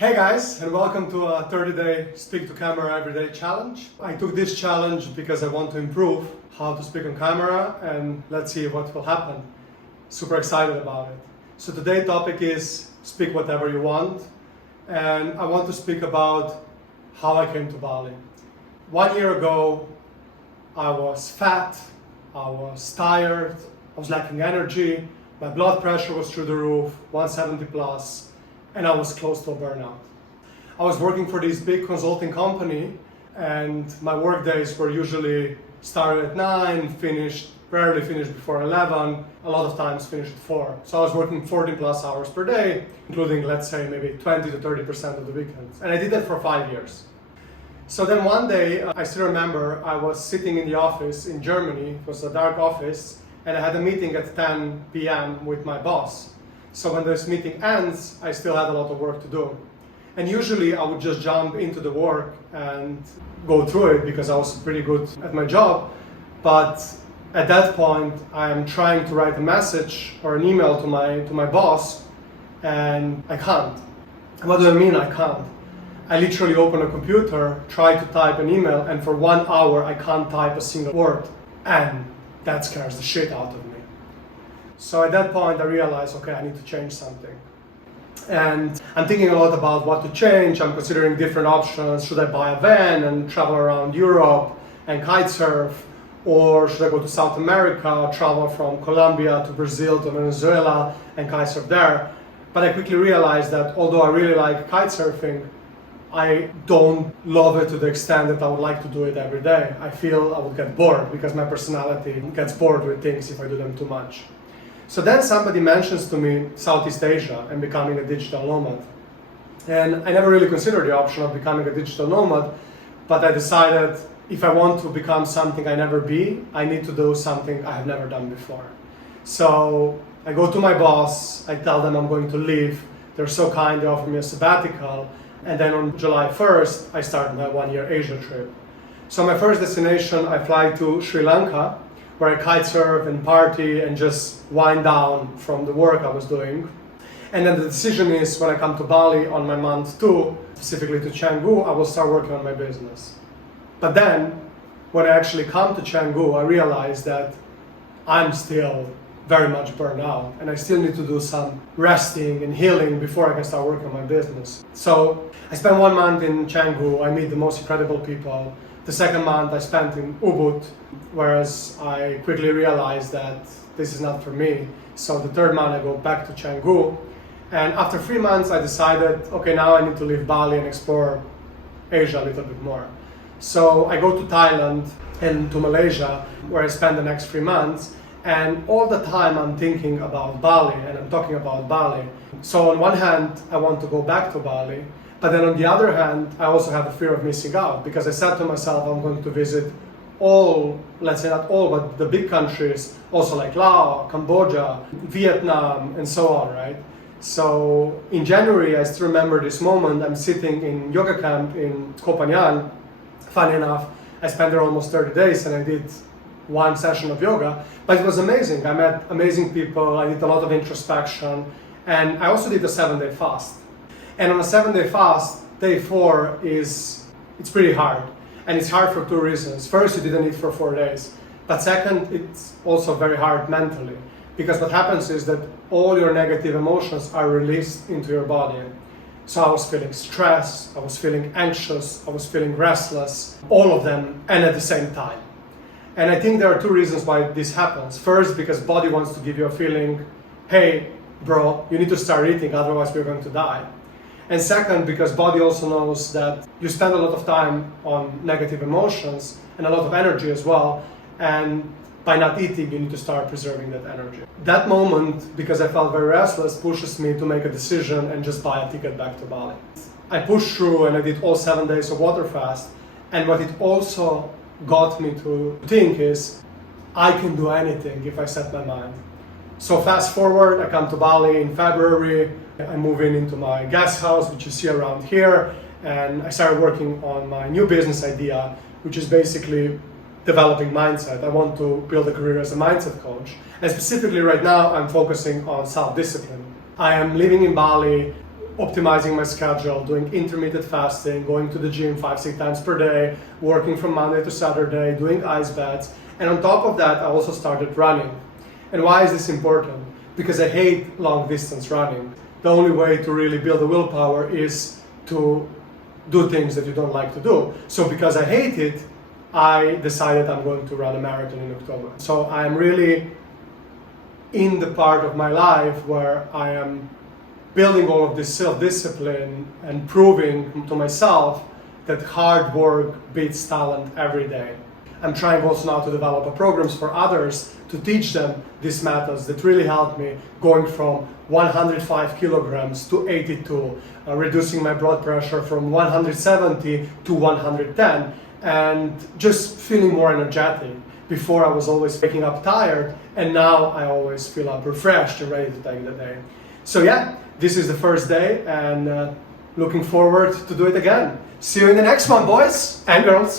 Hey guys, and welcome to a 30-day Speak to Camera Everyday Challenge. I took this challenge because I want to improve how to speak on camera, and let's see what will happen. Super excited about it. So today's topic is speak whatever you want, and I want to speak about how I came to Bali. 1 year ago, I was fat, I was tired, I was lacking energy, my blood pressure was through the roof, 170 plus, and I was close to a burnout. I was working for this big consulting company, and my work days were usually started at 9, rarely finished before 11, a lot of times finished at 4. So I was working 40 plus hours per day, including, let's say, maybe 20 to 30% of the weekends. And I did that for 5 years. So then one day, I still remember, I was sitting in the office in Germany. It was a dark office, and I had a meeting at 10 p.m. with my boss. So when this meeting ends, I still had a lot of work to do. And usually I would just jump into the work and go through it because I was pretty good at my job. But at that point, I am trying to write a message or an email to my boss, and I can't. What do I mean I can't? I literally open a computer, try to type an email, and for 1 hour I can't type a single word. And that scares the shit out of me. So at that point I realized, okay, I need to change something. And I'm thinking a lot about what to change. I'm considering different options. Should I buy a van and travel around Europe and kite surf? Or should I go to South America, travel from Colombia to Brazil to Venezuela and kite surf there? But I quickly realized that although I really like kite surfing, I don't love it to the extent that I would like to do it every day. I feel I would get bored because my personality gets bored with things if I do them too much. So then somebody mentions to me Southeast Asia and becoming a digital nomad. And I never really considered the option of becoming a digital nomad, but I decided if I want to become something I never be, I need to do something I have never done before. So I go to my boss, I tell them I'm going to leave. They're so kind, they offer me a sabbatical. And then on July 1st, I start my 1-year Asia trip. So my first destination, I fly to Sri Lanka, where I kite surf and party and just wind down from the work I was doing. And then the decision is when I come to Bali on my month 2, specifically to Canggu, I will start working on my business. But then, when I actually come to Canggu, I realize that I'm still very much burned out and I still need to do some resting and healing before I can start working on my business. So I spent 1 month in Canggu, I meet the most incredible people. The second month I spent in Ubud, whereas I quickly realized that this is not for me. So the third month I go back to Canggu, and after 3 months I decided, okay, now I need to leave Bali and explore Asia a little bit more. So I go to Thailand and to Malaysia, where I spend the next 3 months, and all the time I'm thinking about Bali and I'm talking about Bali. So on one hand, I want to go back to Bali, but then on the other hand, I also have a fear of missing out because I said to myself, I'm going to visit all, let's say not all, but the big countries, also like Laos, Cambodia, Vietnam, and so on, right? So in January, I still remember this moment, I'm sitting in yoga camp in Koh Phangan. Funny enough, I spent there almost 30 days and I did 1 session of yoga, but it was amazing. I met amazing people, I did a lot of introspection, and I also did a 7-day fast. And on a 7-day fast, day 4 it's pretty hard. And it's hard for 2 reasons. First, you didn't eat for 4 days. But second, it's also very hard mentally. Because what happens is that all your negative emotions are released into your body. So I was feeling stressed, I was feeling anxious, I was feeling restless, all of them, and at the same time. And I think there are 2 reasons why this happens. First, because body wants to give you a feeling, hey, bro, you need to start eating, otherwise we're going to die. And second, because body also knows that you spend a lot of time on negative emotions and a lot of energy as well, and by not eating, you need to start preserving that energy. That moment, because I felt very restless, pushes me to make a decision and just buy a ticket back to Bali. I pushed through and I did all 7 days of water fast, and what it also got me to think is, I can do anything if I set my mind. So fast forward, I come to Bali in February, I move into my guest house, which you see around here, and I started working on my new business idea, which is basically developing mindset. I want to build a career as a mindset coach. And specifically right now, I'm focusing on self-discipline. I am living in Bali optimizing my schedule, doing intermittent fasting, going to the gym 5-6 times per day, working from Monday to Saturday, doing ice baths. And on top of that, I also started running. And why is this important? Because I hate long distance running. The only way to really build a willpower is to do things that you don't like to do. So because I hate it, I decided I'm going to run a marathon in October. So I'm really in the part of my life where I am building all of this self-discipline and proving to myself that hard work beats talent every day. I'm trying also now to develop programs for others to teach them these methods that really helped me going from 105 kilograms to 82, reducing my blood pressure from 170 to 110, and just feeling more energetic. Before I was always waking up tired, and now I always feel up refreshed and ready to take the day. So yeah, this is the first day, and looking forward to do it again. See you in the next one, boys and girls.